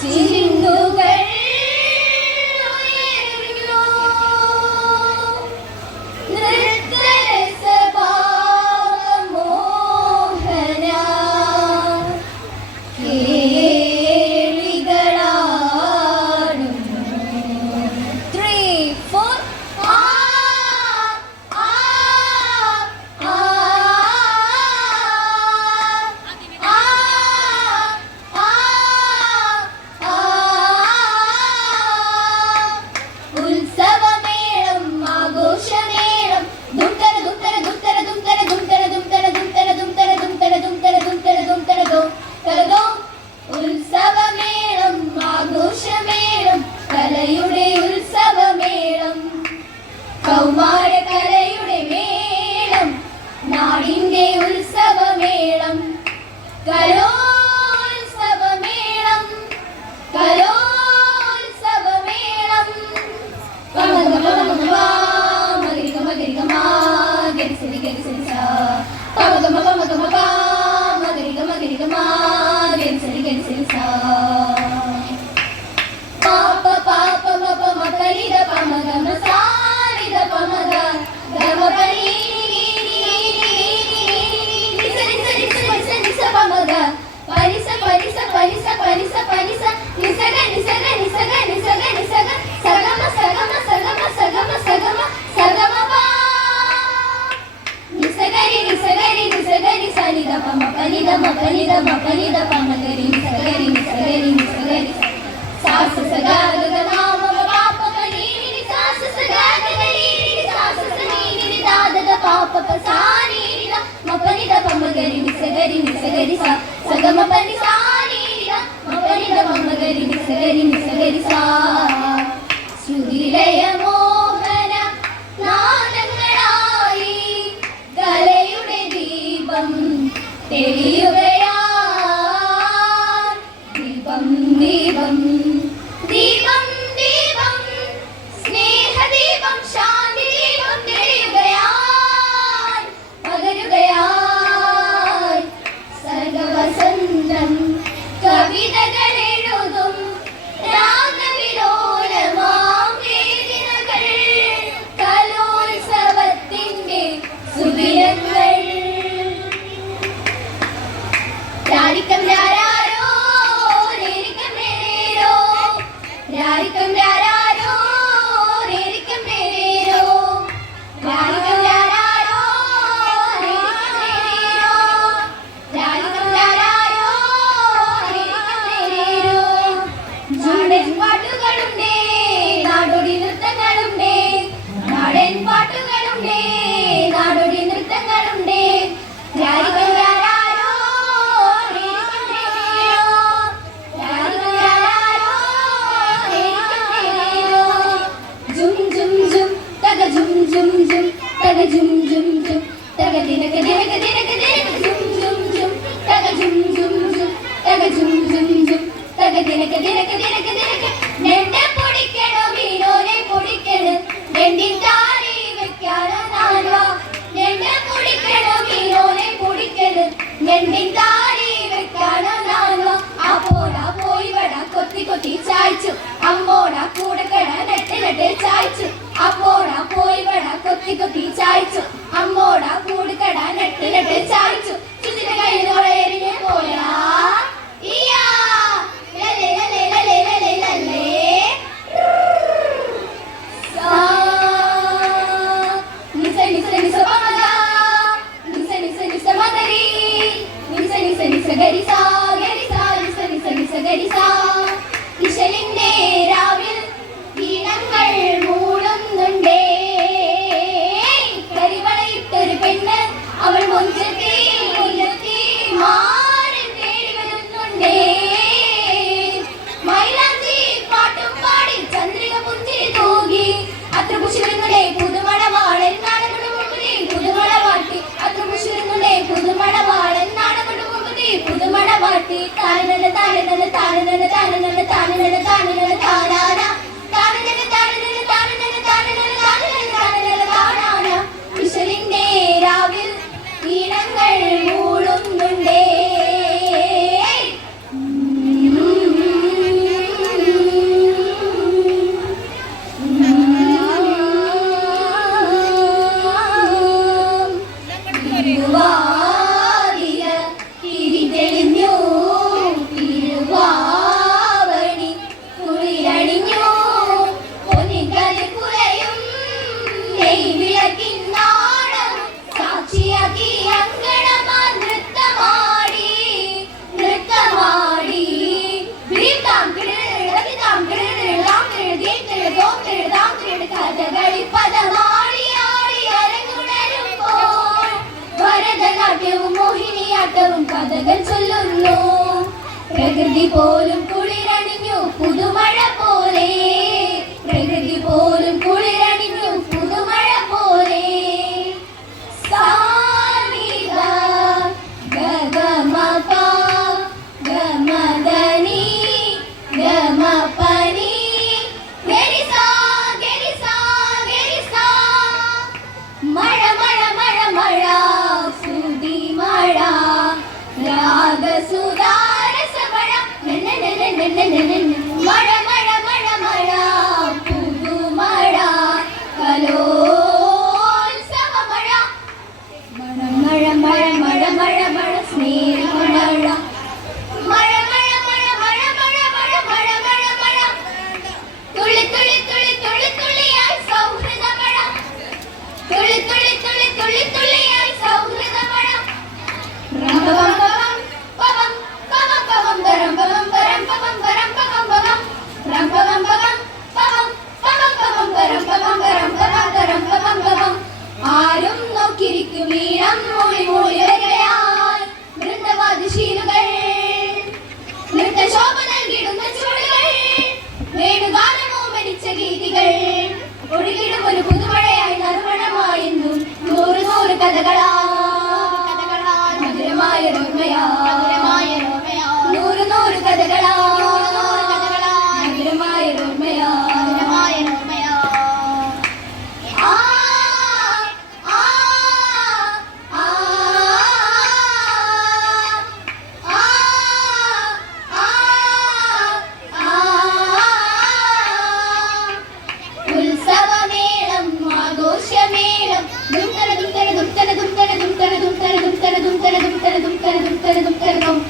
Sí. పనిద మనిద మనిద పమగరి సగరి సగరి సగరి sauce సగా గగనామ పాప కనీని sauce సగా గగనీని sauce సనీని దాదగ పాప పసానీని మపనిద పమగరి సగరి సగరి సగమ పని సా Te Victim പോലും കുളിരണിഞ്ഞു പുതുമ നെന്നെ നെന്നെ దుంతర దుంతర దుంతర దుంతర దుంతర దుంతర దుంతర దుంతర దుంతర దుంతర దుంతర దుంతర దుంతర